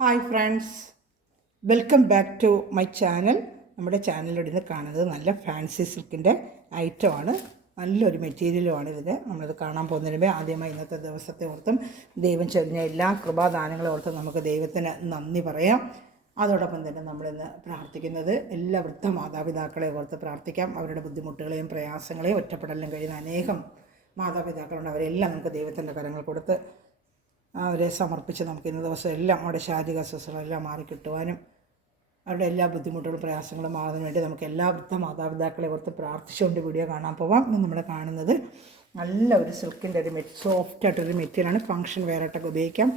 Hi friends, welcome back to my channel. നമ്മുടെ ചാനലിൽ നിന്ന് കാണുന്നത് നല്ല ഫാൻസി സിൽക്കിൻ്റെ ഐറ്റമാണ്. നല്ലൊരു മെറ്റീരിയലുമാണ് ഇതിന്. നമ്മളിത് കാണാൻ പോകുന്നതിന് ആദ്യമായി ഇന്നത്തെ ദിവസത്തെ ഓർത്തും ദൈവം ചൊരിഞ്ഞ എല്ലാ കൃപാദാനങ്ങളെ ഓർത്തും നമുക്ക് ദൈവത്തിന് നന്ദി പറയാം. അതോടൊപ്പം തന്നെ നമ്മളിന്ന് പ്രാർത്ഥിക്കുന്നത് എല്ലാ വൃദ്ധ മാതാപിതാക്കളെ ഓർത്ത് പ്രാർത്ഥിക്കാം. അവരുടെ ബുദ്ധിമുട്ടുകളെയും പ്രയാസങ്ങളെയും ഒറ്റപ്പെടലിലും കഴിയുന്ന അനേകം മാതാപിതാക്കളുണ്ട്. അവരെല്ലാം നമുക്ക് ദൈവത്തിൻ്റെ കരങ്ങൾ കൊടുത്ത് അവരെ സമർപ്പിച്ച് നമുക്ക് ഇന്ന ദിവസം എല്ലാം അവരുടെ ശാരീരിക അസ്വസ്ഥതകളെല്ലാം മാറിക്കിട്ടുവാനും അവരുടെ എല്ലാ ബുദ്ധിമുട്ടുകളും പ്രയാസങ്ങളും മാറുന്നതിന് വേണ്ടി നമുക്ക് എല്ലാ വൃദ്ധ മാതാപിതാക്കളെ ഓർത്ത് പ്രാർത്ഥിച്ചുകൊണ്ട് വീഡിയോ കാണാൻ പോവാം. ഇന്ന് നമ്മൾ കാണുന്നത് നല്ല ഒരു സിൽക്കിൻ്റെ ഒരു സോഫ്റ്റായിട്ടൊരു മെറ്റീരിയലാണ്. ഫങ്ഷൻ വെയറായിട്ടൊക്കെ ഉപയോഗിക്കാം.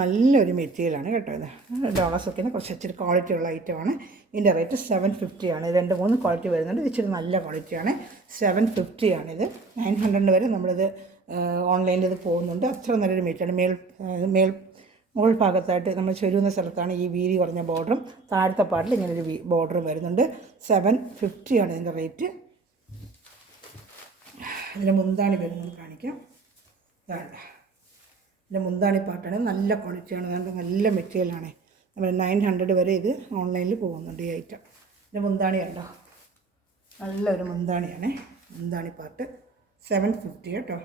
നല്ലൊരു മെറ്റീരിയലാണ് കേട്ടോ. ഇത് ഡോളർ സിൽക്കിന് കുറച്ച് ഇച്ചിരി ക്വാളിറ്റി ഉള്ള ഐറ്റമാണ്. ഇതിൻ്റെ റേറ്റ് 750 ആണ്. 2-3 ക്വാളിറ്റി വരുന്നുണ്ട്. ഇച്ചിരി നല്ല ക്വാളിറ്റിയാണ്. 750 ആണിത്. 900 വരെ നമ്മളിത് ഓൺലൈനിൽ ഇത് പോകുന്നുണ്ട്. അത്ര നല്ലൊരു മെറ്റീരിയലാണ്. മുകൾ ഭാഗത്തായിട്ട് നമ്മൾ ചൊരുന്ന സ്ഥലത്താണ് ഈ വീതി കുറഞ്ഞ ബോർഡറും താഴത്തെ പാട്ടിൽ ഇങ്ങനൊരു ബോർഡറും വരുന്നുണ്ട്. 750 ആണ് ഇതിൻ്റെ റേറ്റ്. ഇതിൻ്റെ മുന്താണി വരുന്നത് കാണിക്കാം. വേണ്ട, ഇതിൻ്റെ മുന്താണി പാട്ടാണ്. നല്ല ക്വാളിറ്റിയാണ്. നല്ല മെറ്റീരിയലാണ്. നമ്മൾ 900 വരെ ഇത് ഓൺലൈനിൽ പോകുന്നുണ്ട് ഈ ഐറ്റം. ഇതിൻ്റെ മുന്താണി ഉണ്ടോ, നല്ലൊരു മുന്താണിയാണ്. മുന്താണി പാട്ട് 750 കേട്ടോ.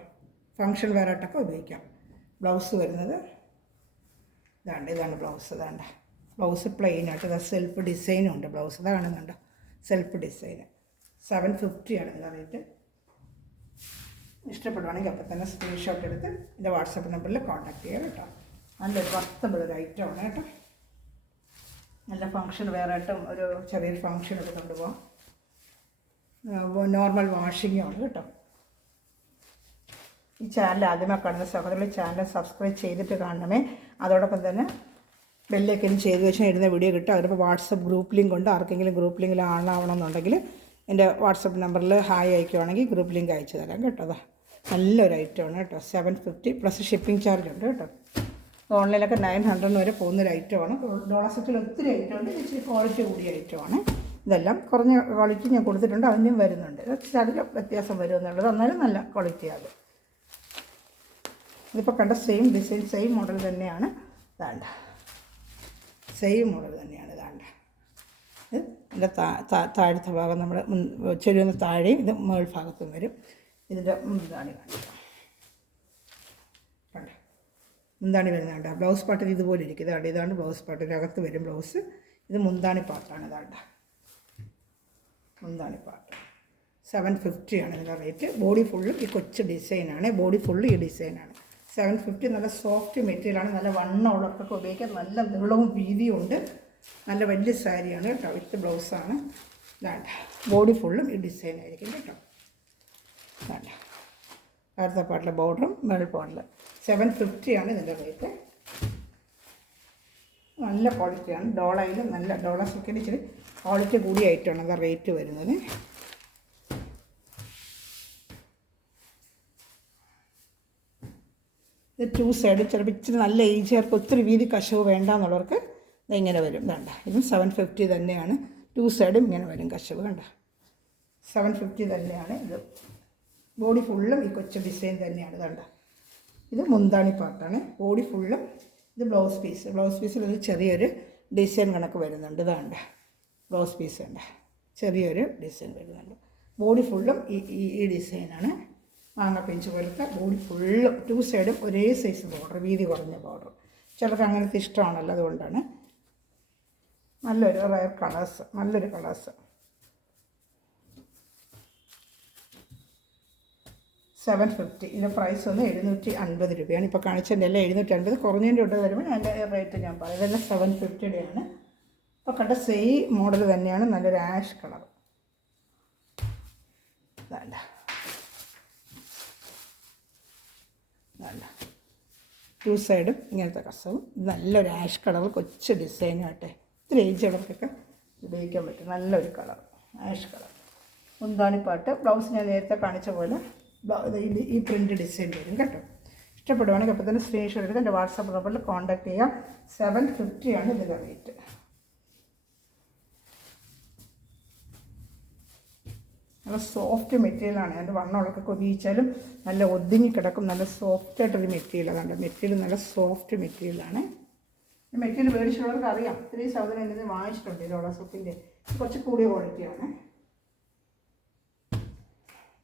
ഫങ്ഷൻ വെയറായിട്ടൊക്കെ ഉപയോഗിക്കാം. ബ്ലൗസ് വരുന്നത് ഇതാണ് ബ്ലൗസ്. ബ്ലൗസ് പ്ലെയിനായിട്ട് ഇത് സെൽഫ് ഡിസൈനും ഉണ്ട്. ബ്ലൗസ് ഇതാ കാണുന്നുണ്ട്, സെൽഫ് ഡിസൈന്. 750 ആണ് ഇതിൻ്റെ റേറ്റ്. ഇഷ്ടപ്പെടുവാണെങ്കിൽ അപ്പോൾ തന്നെ സ്ക്രീൻഷോട്ട് എടുത്ത് എൻ്റെ വാട്സപ്പ് നമ്പറിൽ കോൺടാക്ട് ചെയ്യുക കേട്ടോ. നല്ലൊരു വർത്തബിൾ ഒരു ഐറ്റമാണ് കേട്ടോ. നല്ല ഫങ്ഷൻ വെയറായിട്ടും ഒരു ചെറിയൊരു ഫങ്ഷനൊക്കെ കൊണ്ടുപോകാം. നോർമൽ വാഷിങ്ങുമാണ് കേട്ടോ. ഈ ചാനൽ ആദ്യമായി കാണുന്ന സഹോദരങ്ങൾ ചാനൽ സബ്സ്ക്രൈബ് ചെയ്തിട്ട് കാണണമേ. അതോടൊപ്പം തന്നെ ബെല്ലൈക്കൻ ചെയ്ത് വെച്ചാൽ ഇടുന്ന വീഡിയോ കിട്ടും. അതിപ്പോൾ വാട്സപ്പ് ഗ്രൂപ്പ് ലിങ്ക് ഉണ്ട്. ആർക്കെങ്കിലും ഗ്രൂപ്പ് ലിങ്കിൽ ആവണമെന്നുണ്ടെങ്കിൽ എൻ്റെ വാട്സപ്പ് നമ്പറിൽ ഹായ് അയക്കുവാണെങ്കിൽ ഗ്രൂപ്പ് ലിങ്ക് അയച്ചു തരാം കേട്ടോ. അതാ നല്ലൊരു ഐറ്റമാണ് കേട്ടോ. 750 പ്ലസ് ഷിപ്പിംഗ് ചാർജ് ഉണ്ട് കേട്ടോ. ഓൺലൈനിലൊക്കെ 900 വരെ പോകുന്നൊരു ഐറ്റമാണ്. ഡോളർ സെറ്റിൽ ഒത്തിരി ഐറ്റമുണ്ട്. ഇച്ചിരി ക്വാളിറ്റി കൂടിയ ഐറ്റമാണ്. ഇതെല്ലാം കുറഞ്ഞ ക്വാളിറ്റി ഞാൻ കൊടുത്തിട്ടുണ്ട്. അതിനും വരുന്നുണ്ട്. അതിൽ വ്യത്യാസം വരുമെന്നുള്ളത് എന്നാലും നല്ല ക്വാളിറ്റിയാണ്. ഇതിപ്പോൾ കണ്ട സെയിം ഡിസൈൻ സെയിം മോഡൽ തന്നെയാണ്. ഇതാണ്ട സെയിം മോഡൽ തന്നെയാണ്. ഇതാണ്ട ഇതിൻ്റെ താഴത്തെ ഭാഗം നമ്മൾ ചെരുവിന് താഴെയും ഇത് മുകൾ ഭാഗത്തും വരും. ഇതിൻ്റെ മുന്താണി കാണിക്കാം. കണ്ട മുന്താണി വരുന്നതാണ്ട. ബ്ലൗസ് പാട്ടിൽ ഇതുപോലെ ഇരിക്കും. ഇതാണ് ബ്ലൗസ് പാട്ടിൻ്റെ അകത്ത് വരും ബ്ലൗസ്. ഇത് മുന്താണി പാട്ടാണ്. ഇതാണ്ട മുന്താണി പാട്ട് 750 ആണ് ഇതിൻ്റെ റേറ്റ്. ബോഡി ഫുള്ളും ഈ കൊച്ചു ഡിസൈനാണ്. ബോഡി ഫുള്ള് ഈ ഡിസൈനാണ്. 750 നല്ല സോഫ്റ്റ് മെറ്റീരിയലാണ്. നല്ല വണ്ണമുള്ളവർക്കൊക്കെ ഉപയോഗിക്കാം. നല്ല നീളവും വീതിയും ഉണ്ട്. നല്ല വലിയ സാരിയാണ് കേട്ടോ. വിത്ത് ബ്ലൗസാണ്. വേണ്ട, ബോഡി ഫുള്ളും ഈ ഡിസൈൻ ആയിരിക്കും കേട്ടോ. വേണ്ട, അടുത്ത പാട്ടിലെ ബോർഡറും മേൾ പാട്ടിൽ 750 ആണ് ഇതിൻ്റെ റേറ്റ്. നല്ല ക്വാളിറ്റിയാണ്. ഡോളയിലും നല്ല ഡോളർ സിൽക്കിന് ഇച്ചിരി ക്വാളിറ്റി കൂടിയ ഐറ്റമാണ് അത് റേറ്റ് വരുന്നത്. ഇത് 2 സൈഡ് ചിലപ്പോൾ ഇച്ചിരി നല്ല ഏജുകാർക്ക് ഒത്തിരി വീതി കശവ് വേണ്ട എന്നുള്ളവർക്ക് ഇതിങ്ങനെ വരും. വേണ്ട, ഇതും 750 തന്നെയാണ്. 2 സൈഡും ഇങ്ങനെ വരും കശവ്. കണ്ട 750 തന്നെയാണ്. ഇത് ബോഡി ഫുള്ളും ഈ കൊച്ചു ഡിസൈൻ തന്നെയാണ്. വേണ്ട, ഇത് മുന്താണി പാർട്ടാണ്. ബോഡി ഫുള്ളും ഇത് ബ്ലൗസ് പീസിൽ ഒരു ചെറിയൊരു ഡിസൈൻ കണക്ക് വരുന്നുണ്ട്. ഇതാണ്ട ബ്ലൗസ് പീസ് വേണ്ട ചെറിയൊരു ഡിസൈൻ വരുന്നുണ്ട്. ബോഡി ഫുള്ളും ഈ ഡിസൈനാണ്. മാങ്ങ പിഞ്ച് പോലത്തെ ബോഡി ഫുള്ളും 2 സൈഡും ഒരേ സൈസ് ബോർഡർ, വീതി കുറഞ്ഞ ബോർഡർ. ചിലർക്ക് അങ്ങനത്തെ ഇഷ്ടമാണല്ലോ, അതുകൊണ്ടാണ്. നല്ലൊരു റയർ കളേഴ്സ്, നല്ലൊരു കളേഴ്സ്. 750. ഇതിൻ്റെ പ്രൈസ് ഒന്ന് 750 രൂപയാണ്. ഇപ്പോൾ കാണിച്ചതിൻ്റെ എല്ലാം 750. കുറഞ്ഞതിൻ്റെ ഇട്ട് വരുമ്പോൾ അതിൻ്റെ റേറ്റ് ഞാൻ പറയും. ഇതെല്ലാം 750-യുടെയാണ്. ഇപ്പോൾ കണ്ട സെയിം മോഡൽ തന്നെയാണ്. നല്ലൊരു ആഷ് കളർ. വേണ്ട, വേണ്ട 2 സൈഡും ഇങ്ങനത്തെ കസവും. നല്ലൊരു ആഷ് കളർ കൊച്ചു ഡിസൈനാട്ടെ. ഇത്തിരി ഏജുള്ളവർക്കൊക്കെ ഉപയോഗിക്കാൻ പറ്റും. നല്ലൊരു കളർ, ആഷ് കളർ. മുന്താണിപ്പാട്ട് ബ്ലൗസ് ഞാൻ നേരത്തെ കാണിച്ച പോലെ ഈ പ്രിൻ്റ് ഡിസൈൻ വരും കേട്ടോ. ഇഷ്ടപ്പെടുവാണെങ്കിൽ അപ്പോൾ തന്നെ സ്ക്രീൻഷോട്ട് എടുത്ത് എൻ്റെ വാട്സാപ്പ് നമ്പറിൽ കോൺടാക്ട് ചെയ്യാം. 750 ആണ് ഇതിൻ്റെ റേറ്റ്. നല്ല സോഫ്റ്റ് മെറ്റീരിയലാണ്. അതിൻ്റെ വണ്ണമുള്ളക്കൊക്കെ ഉപയോഗിച്ചാലും നല്ല ഒതുങ്ങി കിടക്കും. നല്ല സോഫ്റ്റായിട്ടൊരു മെറ്റീരിയൽ. അതുകൊണ്ട് മെറ്റീരിയൽ നല്ല സോഫ്റ്റ് മെറ്റീരിയലാണ്. മെറ്റീരിയൽ മേടിച്ചുള്ളവർക്ക് അറിയാം. 3000 എന്നത് വാങ്ങിച്ചിട്ടുണ്ട് ഇതോള സിൽക്കിൻ്റെ. കുറച്ച് കൂടിയ ക്വാളിറ്റിയാണ്.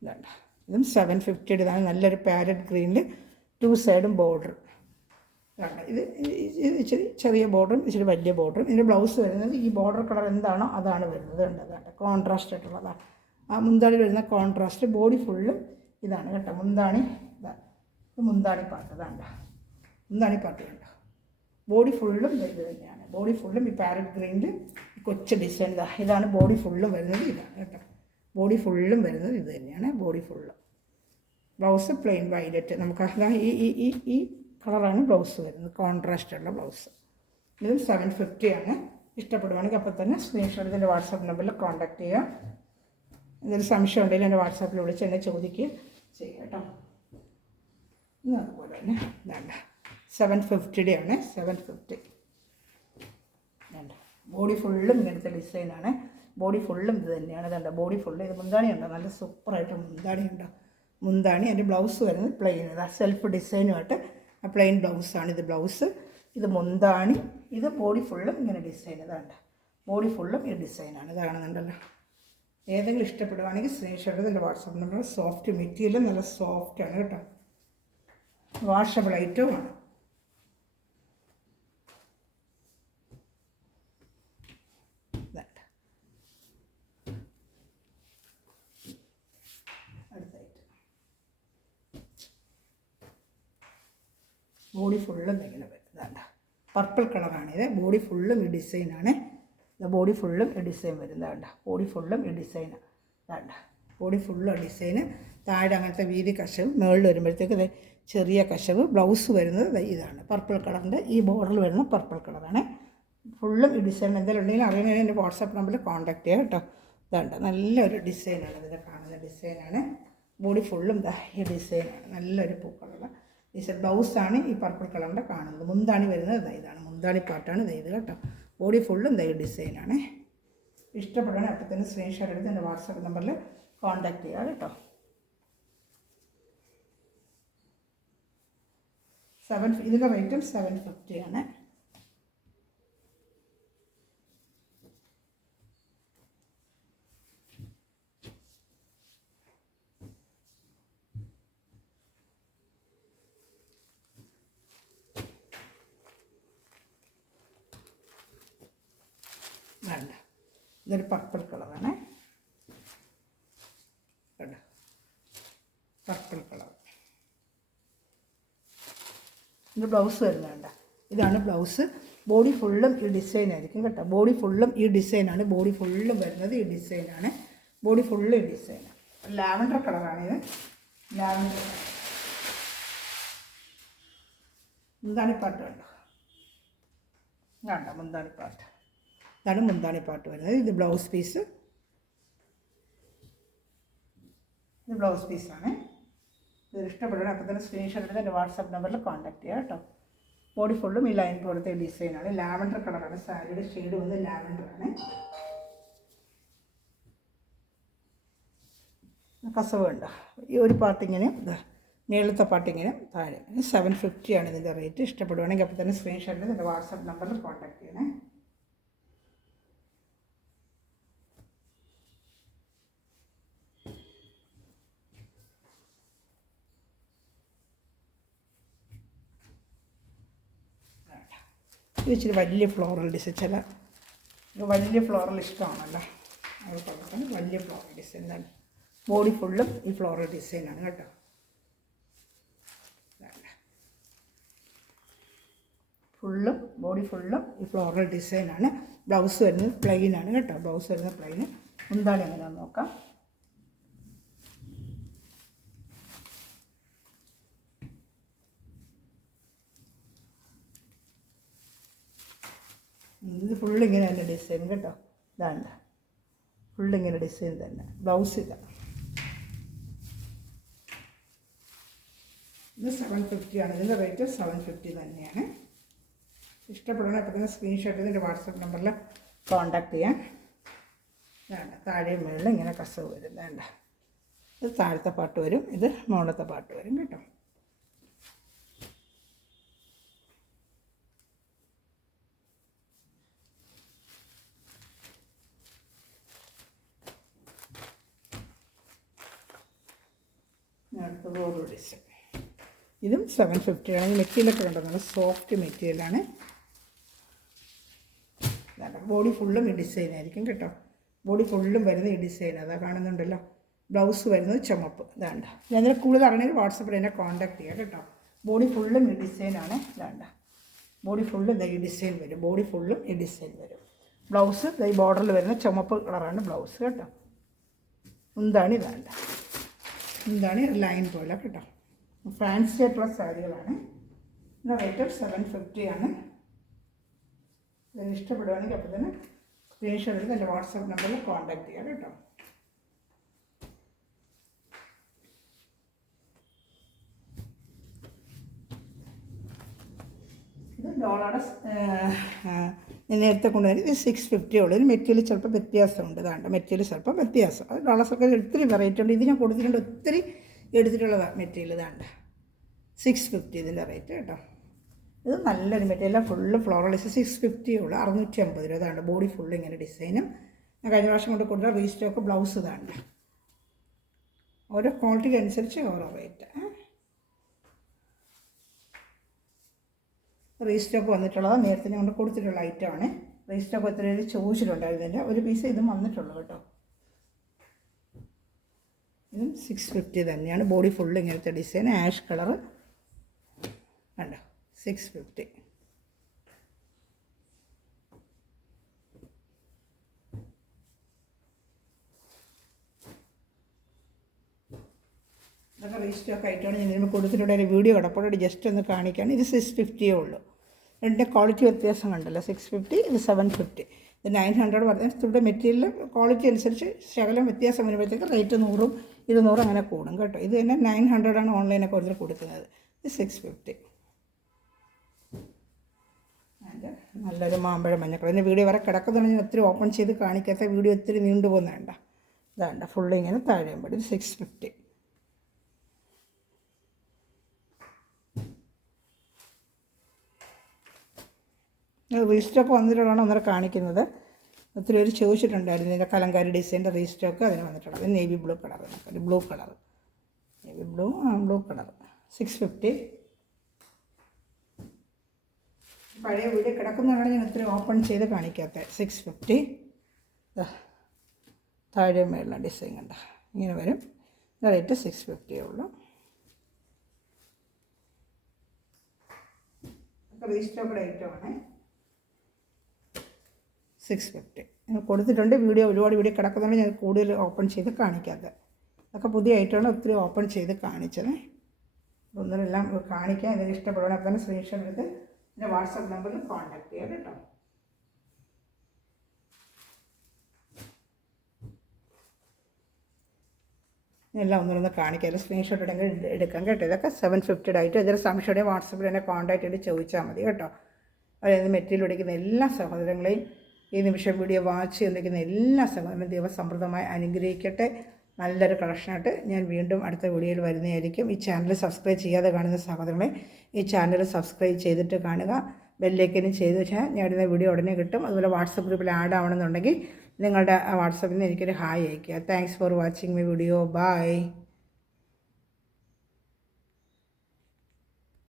ഇതുണ്ട്, ഇതും 750 ഇതാണ്. നല്ലൊരു പാരറ്റ് ഗ്രീനിൽ 2 സൈഡും ബോർഡർ. ഇത് ഇച്ചിരി ചെറിയ ബോർഡറും ഇച്ചിരി വലിയ ബോർഡറും. ഇതിൻ്റെ ബ്ലൗസ് വരുന്നത് ഈ ബോർഡർ കളർ എന്താണോ അതാണ് വരുന്നത്. ഉണ്ട്, അതാണ് കോൺട്രാസ്റ്റ് ആയിട്ടുള്ളതാണ്. ആ മുന്താണി വരുന്ന കോൺട്രാസ്റ്റ്. ബോഡി ഫുള്ളും ഇതാണ് കേട്ടോ. മുന്താണി ഇതാണ്, ഇത് മുന്താണി പാട്ട്. ഇതാണ്ട മുന്താണി പാട്ട് കണ്ടോ. ബോഡി ഫുള്ളും ഇത് തന്നെയാണ്. ബോഡി ഫുള്ളും ഈ പാരറ്റ് ഗ്രീനിൽ കൊച്ചു ഡിസൈൻ. ഇതാണ് ബോഡി ഫുള്ളും വരുന്നത്. ഇതാണ് കേട്ടോ. ബോഡി ഫുള്ളും വരുന്നത് ഇത് തന്നെയാണ്. ബോഡി ഫുള്ളും. Blouse plain violet. നമുക്ക് ഈ ഈ ഈ ഈ കളറാണ് ബ്ലൗസ് വരുന്നത്, കോൺട്രാസ്റ്റുള്ള ബ്ലൗസ്. ഇതും 750 ആണ്. ഇഷ്ടപ്പെടുവാണെങ്കിൽ അപ്പോൾ തന്നെ സ്ക്രീൻഷോട്ട് ഇതിൻ്റെ വാട്സാപ്പ് നമ്പറിൽ കോൺടാക്ട് ചെയ്യുക. എന്തെങ്കിലും സംശയം ഉണ്ടെങ്കിൽ എൻ്റെ വാട്സാപ്പിൽ വിളിച്ച് എന്നെ ചോദിക്കുക ചെയ്യുക കേട്ടോ. ഇന്ന് അതുപോലെ തന്നെ വേണ്ട 750 ആണ്. 750 വേണ്ട. ബോഡി ഫുള്ളും ഇങ്ങനത്തെ ഡിസൈനാണ്. ബോഡി ഫുള്ളും ഇത് തന്നെയാണ്. ഇതുണ്ട് ബോഡി ഫുള്ള്. ഇത് മുന്താണി ഉണ്ടോ, നല്ല സൂപ്പറായിട്ട് മുന്താണി ഉണ്ടോ. മുന്താണി എൻ്റെ ബ്ലൗസ് വരുന്നത് പ്ലെയിൻ. ഇതാ സെൽഫ് ഡിസൈനുമായിട്ട് പ്ലെയിൻ ബ്ലൗസാണ് ഇത്. ബ്ലൗസ് ഇത് മുന്താണി. ഇത് ബോഡി ഫുള്ളും ഇങ്ങനെ ഡിസൈൻ. ഇതാണ്ട് ബോഡി ഫുള്ളും ഈ ഡിസൈനാണ്. ഇത് കാണുന്നുണ്ടല്ലോ. ഏതെങ്കിലും ഇഷ്ടപ്പെടുവാണെങ്കിൽ സ്ക്രീൻഷോട്ട് ഇതിൻ്റെ വാട്സാപ്പ് നമ്പർ. സോഫ്റ്റ് മെറ്റീരിയൽ, നല്ല സോഫ്റ്റാണ് കേട്ടോ. വാഷബിൾ ഐറ്റവുമാണ്. ബോഡി ഫുള്ളും ഇങ്ങനെ വരുന്നതാണ്. പർപ്പിൾ കളറാണിത്. ബോഡി ഫുള്ളും ഈ ഡിസൈനാണ്. ബോഡി ഫുള്ളും ഈ ഡിസൈൻ വരുന്നതാണ്. ബോഡി ഫുള്ളും ഈ ഡിസൈനാണ്. വേണ്ട ബോഡി ഫുള്ളും ഡിസൈന്. താഴെ അങ്ങനത്തെ വീതി കശവ്. മുകളിൽ വരുമ്പോഴത്തേക്ക് ഇത് ചെറിയ കശവ്. ബ്ലൗസ് വരുന്നത് ഇതാണ് പർപ്പിൾ കളറിൻ്റെ. ഈ ബോർഡറിൽ വരുന്ന പർപ്പിൾ കളറാണ്. ഫുള്ളും ഈ ഡിസൈൻ. എന്തെങ്കിലും ഉണ്ടെങ്കിൽ അറിയണമെങ്കിൽ എൻ്റെ വാട്സാപ്പ് നമ്പറിൽ കോൺടാക്ട് ചെയ്യുക കേട്ടോ. ഇതാണ്ട് നല്ലൊരു ഡിസൈനാണ്. ഇതിൻ്റെ കാണുന്ന ഡിസൈനാണ്. ബോഡി ഫുള്ളും ഈ ഡിസൈനാണ്. നല്ലൊരു പൂക്കളുള്ള ഡിസൈൻ. ബ്ലൗസാണ് ഈ പർപ്പിൾ കളറിൻ്റെ കാണുന്നത്. മുന്താണി വരുന്നത് ഇതാണ്. മുന്താണി പാട്ടാണ് ഇത് കേട്ടോ. ബോഡി ഫുള്ളും ഈ ഡിസൈനാണ്. ഇഷ്ടപ്പെടുകയാണെങ്കിൽ അപ്പോൾ തന്നെ സ്ക്രീൻഷോട്ട് എടുത്ത് എൻ്റെ വാട്സാപ്പ് നമ്പറിൽ കോൺടാക്ട് ചെയ്യുക കേട്ടോ. 7 ഇതിൻ്റെ റേറ്റും 750 ആണ്. വേണ്ട ഇതൊരു പർപ്പിൾ കളറാണ്. Purple colour. ഇതിൻ്റെ ബ്ലൗസ് വരുന്നുണ്ട്. ഇതാണ് ബ്ലൗസ്. ബോഡി ഫുള്ളും ഈ ഡിസൈൻ ആയിരിക്കും കേട്ടോ. ബോഡി ഫുള്ളും ഈ ഡിസൈനാണ്. ബോഡി ഫുള്ളും വരുന്നത് ഈ ഡിസൈനാണ്. ബോഡി ഫുള്ള് ഈ ഡിസൈനാണ്. ലാവൻഡർ കളറാണിത്. ലാവൻഡർ മുന്താണിപ്പാട്ട് കണ്ടോ. വേണ്ട മുന്താണിപ്പാട്ട്. ഇതാണ് മുന്താണിപ്പാട്ട് വരുന്നത്. ഇത് ബ്ലൗസ് പീസ്. ഇത് ബ്ലൗസ് പീസാണ്. ഇത് ഇഷ്ടപ്പെടുകയാണ് അപ്പോൾ തന്നെ സ്ക്രീൻഷോട്ട് എടുത്ത് എൻ്റെ വാട്സാപ്പ് നമ്പറിൽ കോൺടാക്ട് ചെയ്യുക കേട്ടോ. ബോഡി ഫുള്ളും ഈ ലൈൻ പോലത്തെ ഡിസൈനാണ്. ലാവൻഡർ കളറാണ്. സാരിയുടെ ഷെയ്ഡ് വന്ന് ലാവൻഡറാണ്. കസവ് ഉണ്ടോ. ഈ ഒരു പാട്ടിങ്ങനെ നീളത്തെ പാട്ടിങ്ങനെ താഴെ. 750 ആണ് ഇതിൻ്റെ റേറ്റ്. ഇഷ്ടപ്പെടുവാണെങ്കിൽ അപ്പോൾ തന്നെ സ്ക്രീൻഷോട്ട് എടുത്ത് എൻ്റെ വാട്സാപ്പ് നമ്പറിൽ കോൺടാക്ട് ചെയ്യണേ. ഇത് ഇച്ചിരി വലിയ ഫ്ലോറൽ ഡിസൈൻ. ചില വലിയ ഫ്ലോറൽ ഇഷ്ടമാണല്ലോ. അതുപോലെ തന്നെ വലിയ ഫ്ലോറൽ ഡിസൈൻ തന്നെ. ബോഡി ഫുള്ളും ഈ ഫ്ലോറൽ ഡിസൈനാണ് കേട്ടോ. ഫുള്ളും ബോഡി ഫുള്ളും ഈ ഫ്ലോറൽ ഡിസൈനാണ്. ബ്ലൗസ് വരുന്നത് പ്ലെയിനാണ് കേട്ടോ. ബ്ലൗസ് വരുന്നത് പ്ലെയിന്. മുന്താണി എങ്ങനെയാണെന്ന് നോക്കാം. ഇത് ഫുള്ളിങ്ങനെ തന്നെ ഡിസൈൻ കേട്ടോ. ഇതാണ്ട് ഫുള്ളിങ്ങനെ ഡിസൈൻ തന്നെ. ബ്ലൗസ് ഇതാ. ഇത് 750 ആണ്. ഇതിൻ്റെ റേറ്റ് 750 തന്നെയാണ്. ഇഷ്ടപ്പെടുന്ന അപ്പോൾ തന്നെ സ്ക്രീൻഷോട്ട് ഇതിൻ്റെ വാട്സാപ്പ് നമ്പറിൽ കോൺടാക്ട് ചെയ്യാൻ. വേണ്ട താഴെയും മുകളിൽ ഇങ്ങനെ കസവ് വരും. വേണ്ട ഇത് താഴത്തെ പാട്ട് വരും. ഇത് മുകളിലത്തെ പാട്ട് വരും കേട്ടോ. വേറൊരു ഡിസൈൻ. ഇതും 750 ആണ്. ഈ മെറ്റീരിയലൊക്കെ കണ്ടോ, നല്ല സോഫ്റ്റ് മെറ്റീരിയലാണ്. ബോഡി ഫുള്ളും ഈ ഡിസൈൻ ആയിരിക്കും കേട്ടോ. ബോഡി ഫുള്ളും വരുന്ന ഈ ഡിസൈൻ അതാ കാണുന്നുണ്ടല്ലോ. ബ്ലൗസ് വരുന്നത് ചുമപ്പ്. ഇതാണ്ട. ഞാൻ കൂടുതൽ അറിയണമെങ്കിൽ വാട്സപ്പിൽ എന്നെ കോൺടാക്ട് ചെയ്യാം കേട്ടോ. ബോഡി ഫുള്ളും ഈ ഡിസൈനാണ്. ഇതാണ്ട, ബോഡി ഫുള്ളും ഈ ഡിസൈൻ വരും. ബോഡി ഫുള്ളും ഈ ഡിസൈൻ വരും. ബ്ലൗസ് ഈ ബോർഡറിൽ വരുന്ന ചുമപ്പ് കളറാണ് ബ്ലൗസ് കേട്ടോ. എന്താണ് ഇതാണ്ട, എന്താണ് ലൈൻ പോലെ കേട്ടോ. ഫാൻസി ആയിട്ടുള്ള സാരികളാണ്. ഇതിൻ്റെ റേറ്റ് 750 ആണ്. ഇതിന് ഇഷ്ടപ്പെടുവാണെങ്കിൽ അപ്പോൾ തന്നെ സ്ക്രീൻഷോട്ട് എടുത്ത് എൻ്റെ വാട്സാപ്പ് നമ്പറിൽ കോൺടാക്ട് ചെയ്യാം കേട്ടോ. ഇത് ഡോളറുടെ ഞാൻ നേരത്തെ കൊണ്ടുവരും. ഇത് 650 ഉള്ളൂ. ഇതിന് മെറ്റീരിയൽ ചിലപ്പോൾ വ്യത്യാസമുണ്ട്. ഇതാണ്ട് മെറ്റീരിയൽ ചിലപ്പോൾ വ്യത്യാസം. അത് ഡോളേഴ്സൊക്കെ ഒത്തിരി വെറൈറ്റി ഉണ്ട്. ഇത് ഞാൻ കൊടുത്തിട്ടുണ്ട്, ഒത്തിരി എടുത്തിട്ടുള്ളതാണ് മെറ്റീരിയൽ. ഇതാണ്ട് 650 ഇതിൻ്റെ റേറ്റ് കേട്ടോ. ഇത് നല്ലൊരു മെറ്റീരിയൽ, ഫുള്ള് ഫ്ലോറലിസ്. 650 ഉള്ളൂ, 650 രൂപ. ഇതാണ്ട് ബോഡി ഫുള്ള് ഇങ്ങനെ ഡിസൈനും. ഞാൻ കഴിഞ്ഞ പ്രാവശ്യം കൊണ്ട് കൊടുത്ത റീസ്റ്റോക്ക് ബ്ലൗസ് ഇതാണ്ട്. ഓരോ ക്വാളിറ്റിക്ക് അനുസരിച്ച് ഓരോ റേറ്റ്. റീസ്റ്റോക്ക് വന്നിട്ടുള്ളത് നേരത്തെ ഞാൻ കൊണ്ട് കൊടുത്തിട്ടുള്ള ഐറ്റമാണ്. റീസ്റ്റോക്ക് ഒത്തിരി പേര് ചോദിച്ചിട്ടുണ്ടായിരുന്നില്ല. ഒരു പീസ് ഇതും വന്നിട്ടുള്ളൂ കേട്ടോ. ഇതും 650 തന്നെയാണ്. ബോഡി ഫുള്ള് ഇങ്ങനത്തെ ഡിസൈൻ, ആഷ് കളറ് കണ്ടോ. 650. ഇതൊക്കെ റീസ്റ്റോക്ക് ആയിട്ടാണ് ഞാൻ ഇതിന് കൊടുത്തിട്ടുള്ള ഒരു വീഡിയോ കിടപ്പോഴോട് ജസ്റ്റ് ഒന്ന് കാണിക്കാൻ. ഇത് 650 ഉള്ളൂ. രണ്ട് ക്വാളിറ്റി വ്യത്യാസം കണ്ടല്ലോ. 650, ഇത് 750. ഇത് 900 പറഞ്ഞാൽ ഇവിടെ മെറ്റീരിയൽ ക്വാളിറ്റി അനുസരിച്ച് ശകലം വ്യത്യാസം വരുമ്പോഴത്തേക്ക് റേറ്റ് 100, 200 അങ്ങനെ കൂടും കേട്ടോ. ഇത് തന്നെ 900 ആണ് ഓൺലൈനൊക്കെ കൂടുതൽ കൊടുക്കുന്നത്. ഇത് 650. അതിൻ്റെ നല്ലൊരു മാമ്പഴ മഞ്ഞക്കളർ. ഇതിൻ്റെ വീഡിയോ വരെ കിടക്കുന്നുണ്ടെങ്കിൽ ഒത്തിരി ഓപ്പൺ ചെയ്ത് കാണിക്കാത്ത വീഡിയോ ഒത്തിരി നീണ്ടു പോകുന്നതാണ്ട. ഇതാണ്ട ഫുള്ള് ഇങ്ങനെ താഴെയും പടി. ഇത് 650. റീസ്റ്റോക്ക് വന്നിട്ടുള്ളതാണ് ഒന്നര കാണിക്കുന്നത്. ഒത്തിരി പേര് ചോദിച്ചിട്ടുണ്ടായിരുന്നു ഇതിൻ്റെ കലങ്കാരി ഡിസൈൻ്റെ റീസ്റ്റോക്ക് അതിന് വന്നിട്ടുള്ളത്. നേവി ബ്ലൂ കളർ, ഒരു blue colour, navy blue colour. 650. പഴയ വീഡിയോ കിടക്കുന്നതാണ് ഞാൻ ഒത്തിരി ഓപ്പൺ ചെയ്ത് കാണിക്കാത്ത. 650. താഴെ മേലുള്ള ഡിസൈൻ കണ്ട ഇങ്ങനെ വരും. റേറ്റ് 650 ഉള്ളൂ. റീസ്റ്റോക്കഡ് ഐറ്റമാണ്. 650 കൊടുത്തിട്ടുണ്ട്. വീഡിയോ ഒരുപാട് വീഡിയോ കിടക്കുന്നുണ്ട്, ഞാൻ കൂടുതൽ ഓപ്പൺ ചെയ്ത് കാണിക്കാത്തത്. അതൊക്കെ പുതിയ ഐറ്റമാണ്, ഒത്തിരി ഓപ്പൺ ചെയ്ത് കാണിച്ചത്. ഒന്നിനെല്ലാം കാണിക്കാൻ. ഇതിന് ഇഷ്ടപ്പെടുകയാണെങ്കിൽ തന്നെ സ്ക്രീൻഷോട്ട് എടുത്ത് എൻ്റെ വാട്സാപ്പ് നമ്പറിൽ കോൺടാക്ട് ചെയ്യാം കേട്ടോ. എല്ലാം ഒന്നിനൊന്ന് കാണിക്കാം. സ്ക്രീൻഷോട്ട് ഇടെങ്കിൽ എടുക്കാം കേട്ടോ. ഇതൊക്കെ 750 ആയിട്ട് ഇതിൽ സംശയം വാട്സപ്പിൽ എന്നെ കോൺടാക്ട് ചെയ്ത് ചോദിച്ചാൽ മതി കേട്ടോ. അതായത് മെറ്റീരിയൽ എടുക്കുന്ന എല്ലാ സഹോദരങ്ങളെയും ഈ നിമിഷം വീഡിയോ വാച്ച് ചെയ്തിരിക്കുന്ന എല്ലാ സഹോദരനും ദൈവസമൃദ്ധമായി അനുഗ്രഹിക്കട്ടെ. നല്ലൊരു കളക്ഷനായിട്ട് ഞാൻ വീണ്ടും അടുത്ത വീഡിയോയിൽ വരുന്നതായിരിക്കും. ഈ ചാനൽ സബ്സ്ക്രൈബ് ചെയ്യാതെ കാണുന്ന സഹോദരങ്ങളെ ഈ ചാനൽ സബ്സ്ക്രൈബ് ചെയ്തിട്ട് കാണുക. ബെല്ലൈക്കനും ചെയ്ത് വെച്ചാൽ ഞാൻ ഇടുന്ന വീഡിയോ ഉടനെ കിട്ടും. അതുപോലെ വാട്സപ്പ് ഗ്രൂപ്പിൽ ആഡ് ആവണമെന്നുണ്ടെങ്കിൽ നിങ്ങളുടെ വാട്സപ്പിൽ നിന്ന് എനിക്കൊരു ഹായ് അയയ്ക്കുക. Thanks for watching my video. By.